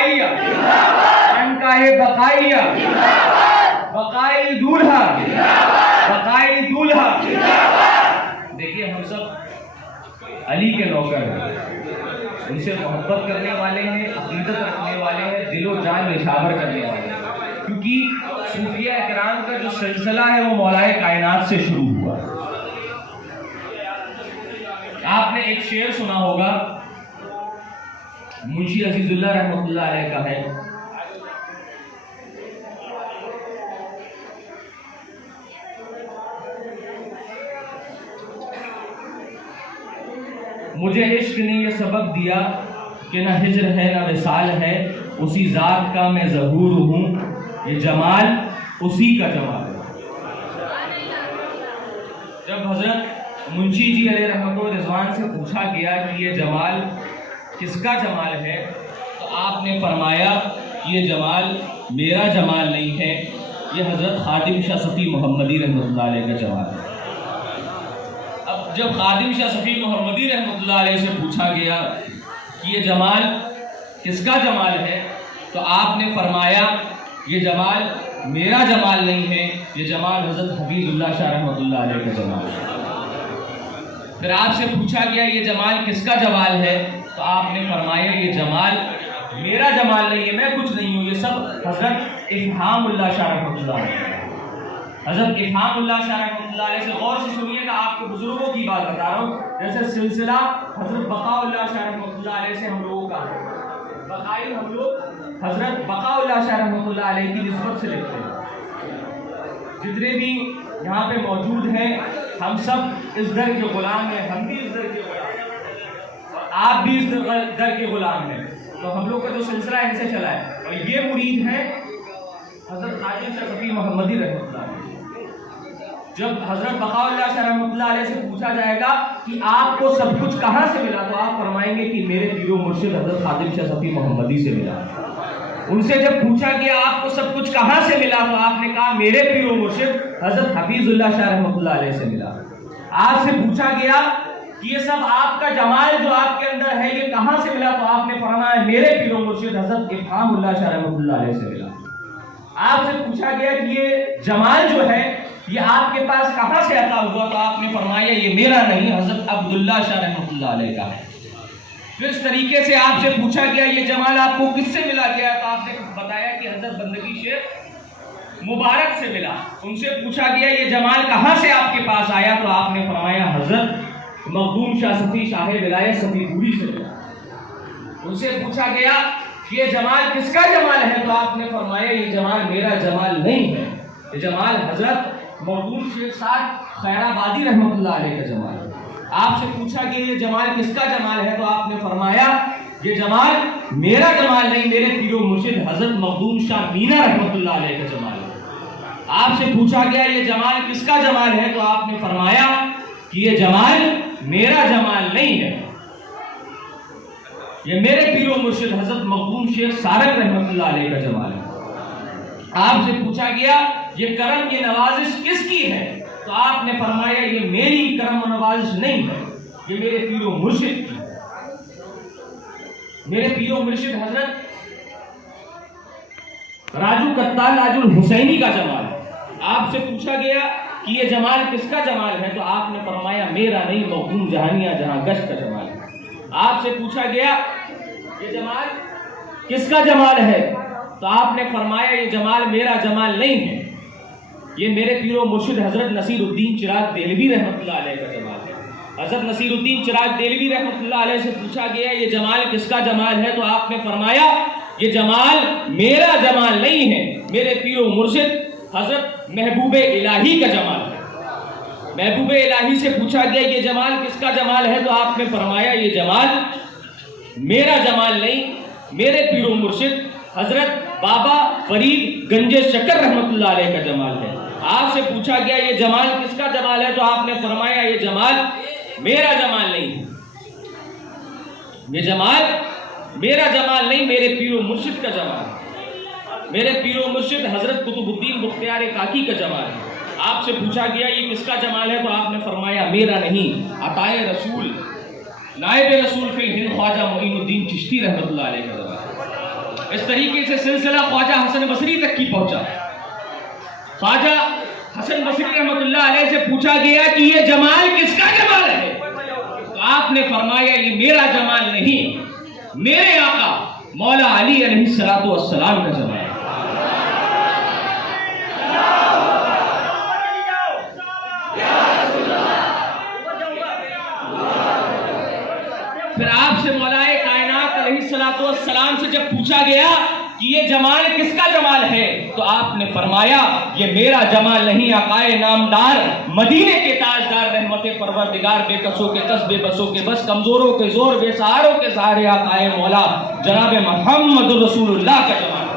बकाइया, खानकाहे बकाइया, बकाई दूल्हा, बकाई दूल्हा। देखिए हम सब अली के नौकर हैं, उनसे मोहब्बत करने वाले हैं, अकीदत रखने वाले हैं, दिलो जान निछावर करने वाले हैं, क्योंकि सूफिया इकराम का जो सिलसिला है वो मौलाए कायनात से शुरू हुआ। आपने एक शेर सुना होगा, मुंशी अजीजुल्लाह रहमतुल्लाह अलैह का है, मुझे इश्क ने ये सबक दिया कि न हिज्र है न विसाल है, उसी ज़ात का मैं ज़हूर हूँ, ये जमाल उसी का जमाल है। जब हज़रत मुंशी जी अलैहि रहमत व रिज़वान से पूछा गया कि ये जमाल किसका जमाल है, तो आपने फरमाया ये जमाल मेरा जमाल नहीं है, ये हज़रत खादिम शाह सफ़ी मोहम्मदी रहमतुल्लाह अलैह का जमाल है। अब जब खादिम शाह सफ़ी मोहम्मदी रहमतुल्लाह अलैह से पूछा गया कि ये जमाल किसका जमाल है, तो आपने फरमाया ये जमाल मेरा जमाल नहीं है, ये जमाल हज़रत हफीज़ुल्लाह शाह रहमतुल्लाह अलैह का जमाल है। फिर आपसे पूछा गया ये जमाल किसका जमाल है, तो आपने फरमाया ये जमाल मेरा जमाल नहीं है, मैं कुछ नहीं हूँ, ये सब हज़रत इफ़हामुल्लाह शाह रहमतुल्लाह अलैह, हज़रत इफ़हामुल्लाह शाह रहमतुल्लाह अलैह से गौर से सुनिएगा, आपके बुजुर्गों की बात बता रहा हूँ। जैसे सिलसिला हज़रत बकाउल्लाह शाह रहमतुल्लाह अलैह से हम लोगों का है, बकाई हम लोग हज़रत बकाउल्लाह शाह रहमतुल्लाह अलैह की निस्बत से लिखते हैं। जितने भी यहाँ पे मौजूद हैं, हम सब इस दर के गुलाम हैं, हम भी इस दर के गुलाम हैं और आप भी इस दर के गुलाम हैं। तो हम लोग का जो सिलसिला इनसे चला है, और ये मुरीद है हज़रत खादिम शाह सफ़ी मोहम्मदी रहमतुल्लाह अलैह। जब हज़रत बकाउल्लाह शाह रहमतुल्लाह अलैह से पूछा जाएगा कि आपको सब कुछ कहाँ से मिला, तो आप फरमाएंगे कि मेरे पीरो मुर्शिद हज़रत खादिम शाह सफ़ी मोहम्मदी से मिला। उनसे जब पूछा गया आपको सब कुछ कहाँ से मिला, तो आपने कहा मेरे पीरो मुर्शिद हज़रत हफीज़ुल्लाह शाह रहमतुल्लाह अलैह से मिला। आपसे पूछा गया कि ये सब आपका जमाल जो आपके अंदर है ये कहाँ से मिला, तो आपने फरमाया मेरे पीरो मुर्शिद हज़रत इफ़हामुल्लाह शाह रहमतुल्लाह अलैह से मिला। आपसे पूछा गया कि ये जमाल जो है ये आपके पास कहाँ से अता हुआ, तो आपने फरमाया ये मेरा नहीं, हज़रत अब्दुल्लाह शाह रहमतुल्लाह अलैह का है। फिर इस तरीके से आपसे पूछा गया ये जमाल आपको किससे मिला गया, तो आपने बताया कि हज़रत बंदगी शेख मुबारक से मिला। उनसे पूछा गया ये जमाल कहाँ से आपके पास आया, तो आपने फरमाया हज़रत मखदूम शाह सफ़ी शाह विलायत सफ़ीपुरी से मिला। उनसे पूछा गया कि ये जमाल किसका जमाल है, तो आपने फरमाया ये जमाल मेरा जमाल नहीं है, ये जमाल हज़रत मखदूम शेख साहब खैराबादी रहमतुल्लाह अलैह का जमाल है। आपसे पूछा कि ये जमाल किसका जमाल है, तो आपने फरमाया ये जमाल मेरा जमाल नहीं, मेरे पीरो मुर्शिद हज़रत मखदूम शाह मीना रहमतुल्लाह अलैह का जमाल है। आपसे पूछा गया ये जमाल किसका जमाल है, तो आपने फरमाया कि ये जमाल मेरा जमाल नहीं है, ये मेरे पीरो मुर्शिद हज़रत मखदूम शेख सारक रहमतुल्लाह अलैह का जमाल है। आपसे पूछा गया ये करम ये नवाजिश किसकी है, तो आपने फरमाया ये मेरी करम नवाजिश नहीं है, ये मेरे पीरो मुर्शिद की। मेरे पीरो मुर्शिद हज़रत राजू कत्ताल राजुल हुसैनी का जमाल है। आपसे पूछा गया कि ये जमाल किसका जमाल है, तो आपने फरमाया मेरा नहीं, मखदूम जहानिया जहां गश्त का जमाल है। आपसे पूछा गया ये जमाल किसका जमाल है, तो आपने फरमाया ये जमाल मेरा जमाल नहीं है, ये मेरे पीरो मुर्शिद हज़रत नसीरुद्दीन चिराग देलवी रहमतुल्लाह अलैह का जमाल है। हज़रत नसीरुद्दीन चिराग देलवी रहमतुल्लाह अलैह से पूछा गया ये जमाल किसका जमाल है, तो आपने फरमाया ये जमाल मेरा जमाल नहीं है, मेरे पीरो मुर्शिद हज़रत महबूबे इलाही का जमाल है। महबूबे इलाही से पूछा गया ये जमाल किसका जमाल है, तो आपने फरमाया ये जमाल मेरा जमाल नहीं, मेरे पीरो मुर्शिद हज़रत बाबा फरीद गंजे शक्कर रहमतुल्लाह अलैह का जमाल है। आपसे पूछा गया ये जमाल किसका जमाल है, तो आपने फरमाया ये जमाल मेरा जमाल नहीं, ये जमाल मेरा जमाल नहीं, मेरे पीरो मुर्शिद का जमाल है, मेरे पीरो मुर्शिद हज़रत कुतुबुद्दीन बुख्तियार काकी का जमाल है। आपसे पूछा गया ये किसका जमाल है, तो आपने फरमाया मेरा नहीं, अताए रसूल नायब रसूल फिल हिंद ख्वाजा मोइनुद्दीन चिश्ती रहमतुल्लाह अलैह का जमाल है। इस तरीके से सिलसिला ख्वाजा हसन बसरी तक की पहुंचा। ख्वाजा हसन बसरी रहमतुल्लाह अलैह से पूछा गया कि ये जमाल किसका जमाल है? तो आपने फरमाया ये मेरा जमाल नहीं, मेरे आका मौला अली अलैहिस्सलातु वस्सलाम का जमाल है। फिर आपसे मौलाए कायनात अलैहिस्सलातु वस्सलाम से जब पूछा गया कि ये जमाल किसका जमाल है, तो आपने फरमाया ये मेरा जमाल नहीं, आकाए नामदार मदीने के ताजदार रहमते परवरदिगार बेकसों के कस बेबसों के बस कमजोरों के जोर बेसहारों के सहारे आकाए मौला जनाब मोहम्मद रसूलुल्लाह का जमाल।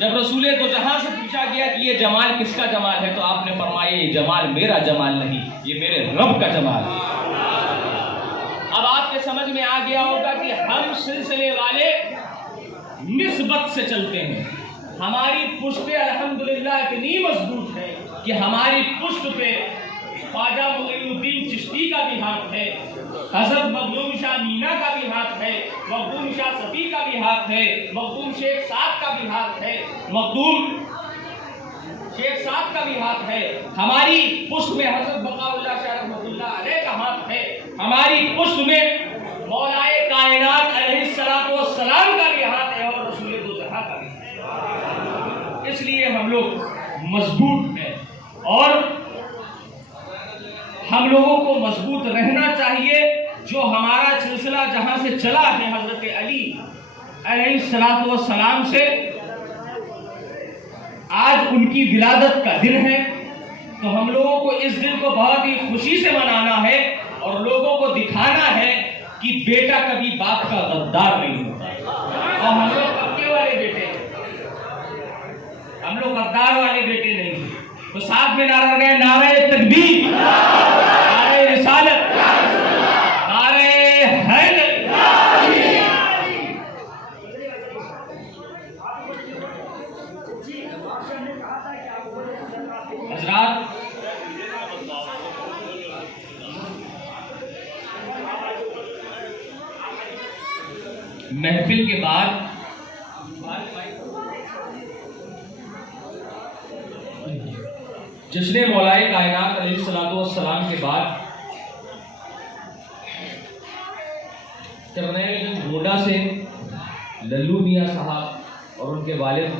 जब रसूले दो जहां से पूछा गया कि ये जमाल किसका जमाल है, तो आपने फरमाया ये जमाल मेरा जमाल नहीं, ये मेरे रब का जमाल है। अब आपके समझ में आ गया होगा कि हम सिलसिले वाले निस्बत से चलते हैं। हमारी पुश्तें अल्हम्दुलिल्लाह इतनी मजबूत है कि हमारी पुश्त पे ख्वाजा मुइनुद्दीन चिश्ती का भी हाथ है, हज़रत मखदूम शाह मीना का भी हाथ है, मखदूम शाह सफी का भी हाथ है, मखदूम शेख साद का भी हाथ है, मखदूम शेख साद का भी हाथ है। हमारी पुश्त में हज़रत बकाउल्लाह शाह रहमतुल्लाह अलैह का हाथ है। हमारी पुश्त में मौलाए कायनात अलैहिस्सलातु वस्सलाम का भी हाथ है और रसूल दो जहां का भी। इसलिए हम लोग मजबूत हैं और हम लोगों को मजबूत रहना चाहिए। जो हमारा सिलसिला जहां से चला है हजरत अली अलैहिस्सलातु वस्सलाम से, आज उनकी विलादत का दिन है, तो हम लोगों को इस दिन को बहुत ही खुशी से मनाना है और लोगों को दिखाना है कि बेटा कभी बाप का गद्दार नहीं होता। और हम लोग पक्के वाले बेटे, हम लोग गद्दार वाले बेटे नहीं। तो साथ में नारा गए, नारे तकबीर, नारे रिसालत, नारे हैदर। हज़रात, महफिल के बाद जश्न मौलाए कायनात अलैहिस्सलातु वस्सलाम के बाद करनेल गोडा से लल्लू मियाँ साहब और उनके वालिद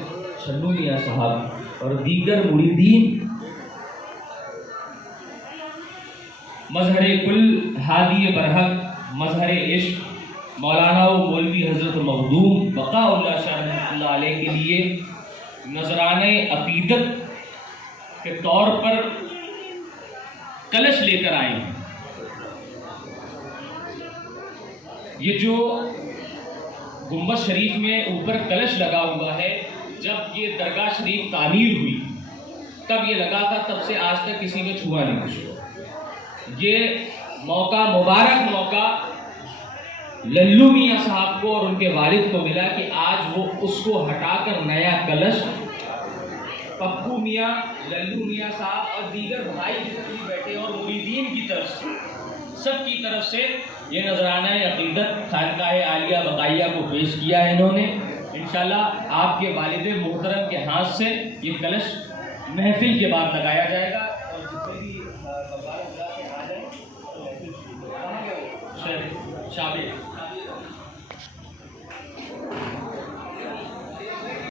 छन्नू मियाँ साहब और दीगर मुरीदीन मजहर कुल हादी बरहक मजहर इश्क मौलाना व मौलवी हज़रत मखदूम बकाउल्लाह शाह रहमतुल्लाह अलैह के लिए नजराने अकीदत के तौर पर कलश लेकर आए हैं। ये जो गुंबद शरीफ में ऊपर कलश लगा हुआ है, जब ये दरगाह शरीफ तामीर हुई तब ये लगा था, तब से आज तक किसी ने छुआ नहीं उसको। ये मौका, मुबारक मौका लल्लू मियाँ साहब को और उनके वालिद को मिला कि आज वो उसको हटाकर नया कलश पप्पू मियाँ, लल्लू मियाँ साहब और दीगर भाई जितने भी बैठे और मुरीदीन की तरफ से, सबकी तरफ से ये नजराना अकीदत खानकाह आलिया बकाइया को पेश किया है इन्होंने। इंशाल्लाह आपके वालिद मोहतरम के हाथ से ये कलश महफिल के बाद लगाया जाएगा और जितने भी शाबिर